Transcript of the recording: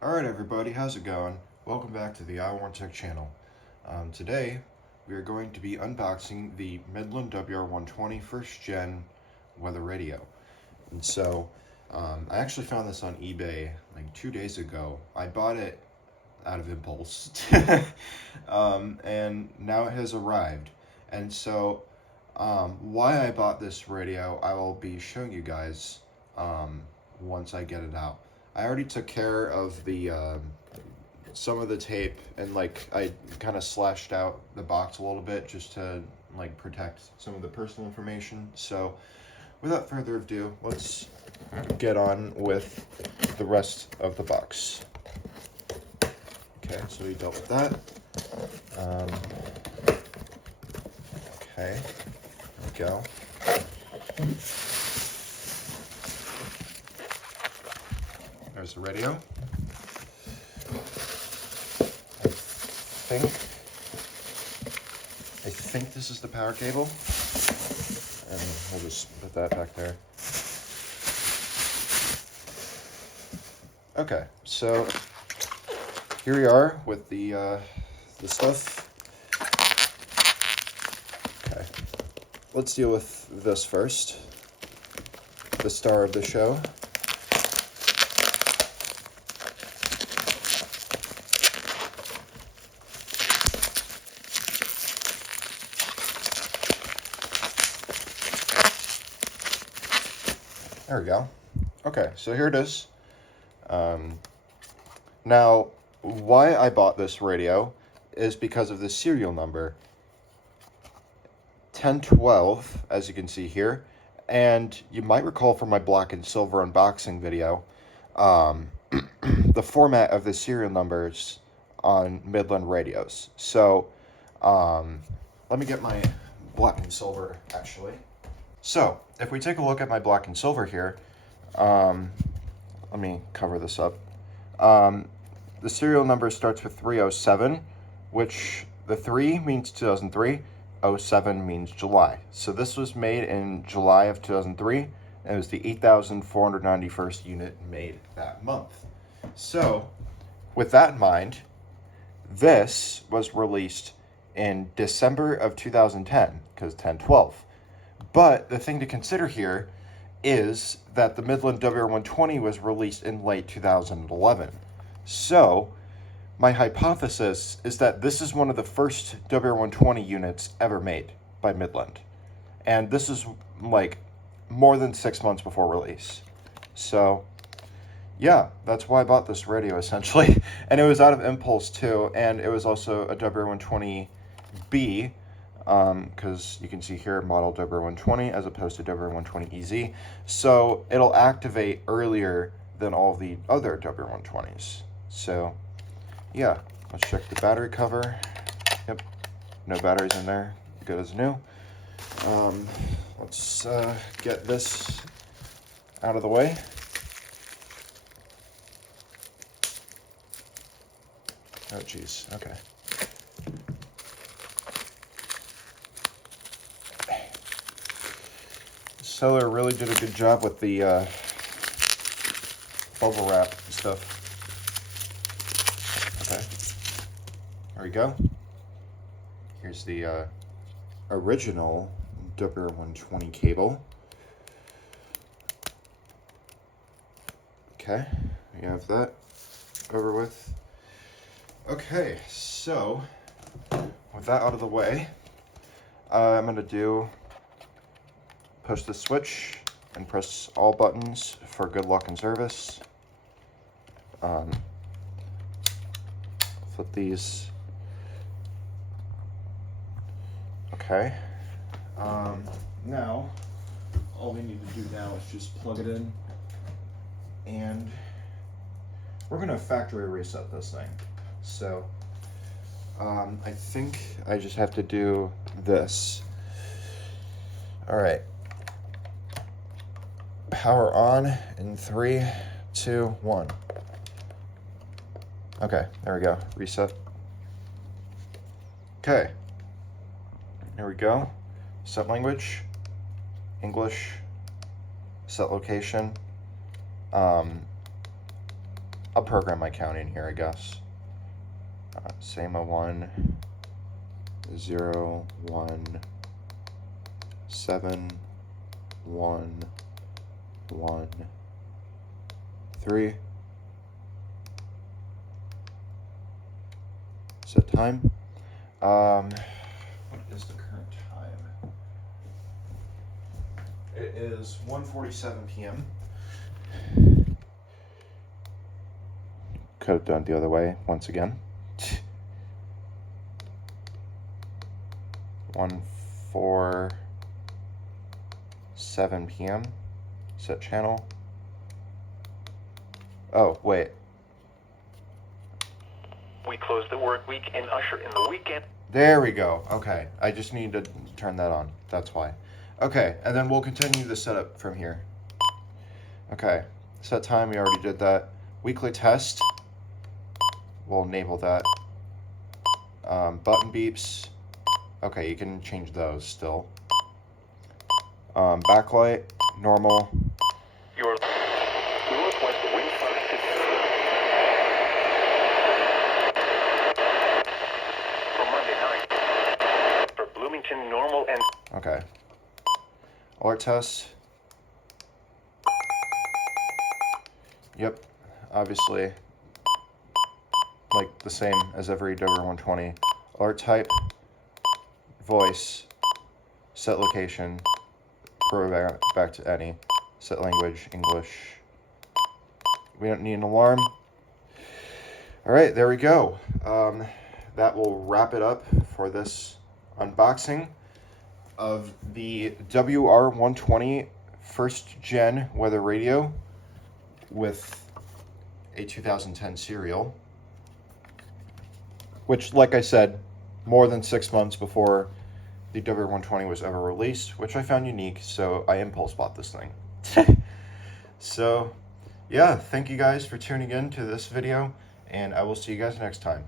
Alright everybody, how's it going? Welcome back to the WR-120 channel. Today, we are going to be unboxing the Midland WR-120 first gen weather radio. And so, I actually found this on eBay like 2 days ago. I bought it out of impulse. And now it has arrived. And so, why I bought this radio, I will be showing you guys once I get it out. I already took care of the some of the tape, and like I kind of slashed out the box a little bit just to like protect some of the personal information. So without further ado, let's get on with the rest of the box. Okay, so we dealt with that. Okay, there we go. There's the radio. I think this is the power cable. And we'll just put that back there. Okay, so here we are with the stuff. Okay, let's deal with this first. The star of the show. There we go. Okay, so here it is. Now, why I bought this radio is because of the serial number 1012, as you can see here. And you might recall from my black and silver unboxing video, the format of the serial numbers on Midland radios. So, let me get my black and silver, actually. So, if we take a look at my black and silver here, let me cover this up. The serial number starts with 307, which the 3 means 2003, 07 means July. So this was made in July of 2003, and it was the 8,491st unit made that month. So, with that in mind, this was released in December of 2010, because 10/12. But the thing to consider here is that the Midland WR-120 was released in late 2011. So, my hypothesis is that this is one of the first WR-120 units ever made by Midland. And this is like more than 6 months before release. So, yeah, that's why I bought this radio essentially. And it was out of impulse too, and it was also a WR-120B. Because you can see here model WR-120 as opposed to WR-120EZ. So it'll activate earlier than all the other WR-120s. So yeah, let's check the battery cover. Yep, no batteries in there, good as new. Let's get this out of the way. Oh geez, okay. Seller really did a good job with the bubble wrap and stuff. Okay, there we go. Here's the original WR-120 cable. Okay, we have that over with. Okay, so with that out of the way, I'm going to push the switch and press all buttons for good luck and service. Flip these. Okay. Now, all we need to do now is just plug it in, and we're gonna factory reset this thing. So, I think I just have to do this. All right. Power on in 3, 2, 1. Okay, there we go. Reset. Okay. There we go. Set language. English. Set location. I'll program my count in here, I guess. SAMA 1, 0, 1, 7, 1, 1, 3. Set time. What is the current time? It is 1:47 p.m. Could have done it the other way once again. 1:47 p.m. Set channel. Oh, wait. We close the work week and usher in the weekend. There we go. Okay. I just need to turn that on. That's why. Okay. And then we'll continue the setup from here. Okay. Set time. We already did that. Weekly test. We'll enable that. Button beeps. Okay. You can change those still. Backlight. Normal. Your northwest wind 5 for Monday night. For Bloomington, normal and... Okay. Alert test. Yep. Obviously, like the same as every WR-120. Alert type. Voice. Set location. Program back to any. Set language. English. We don't need an alarm. All right, there we go. That will wrap it up for this unboxing of the WR-120 first gen weather radio with a 2010 serial, which, like I said, more than 6 months before the WR-120 was ever released, which I found unique, so I impulse bought this thing. So, yeah, thank you guys for tuning in to this video, and I will see you guys next time.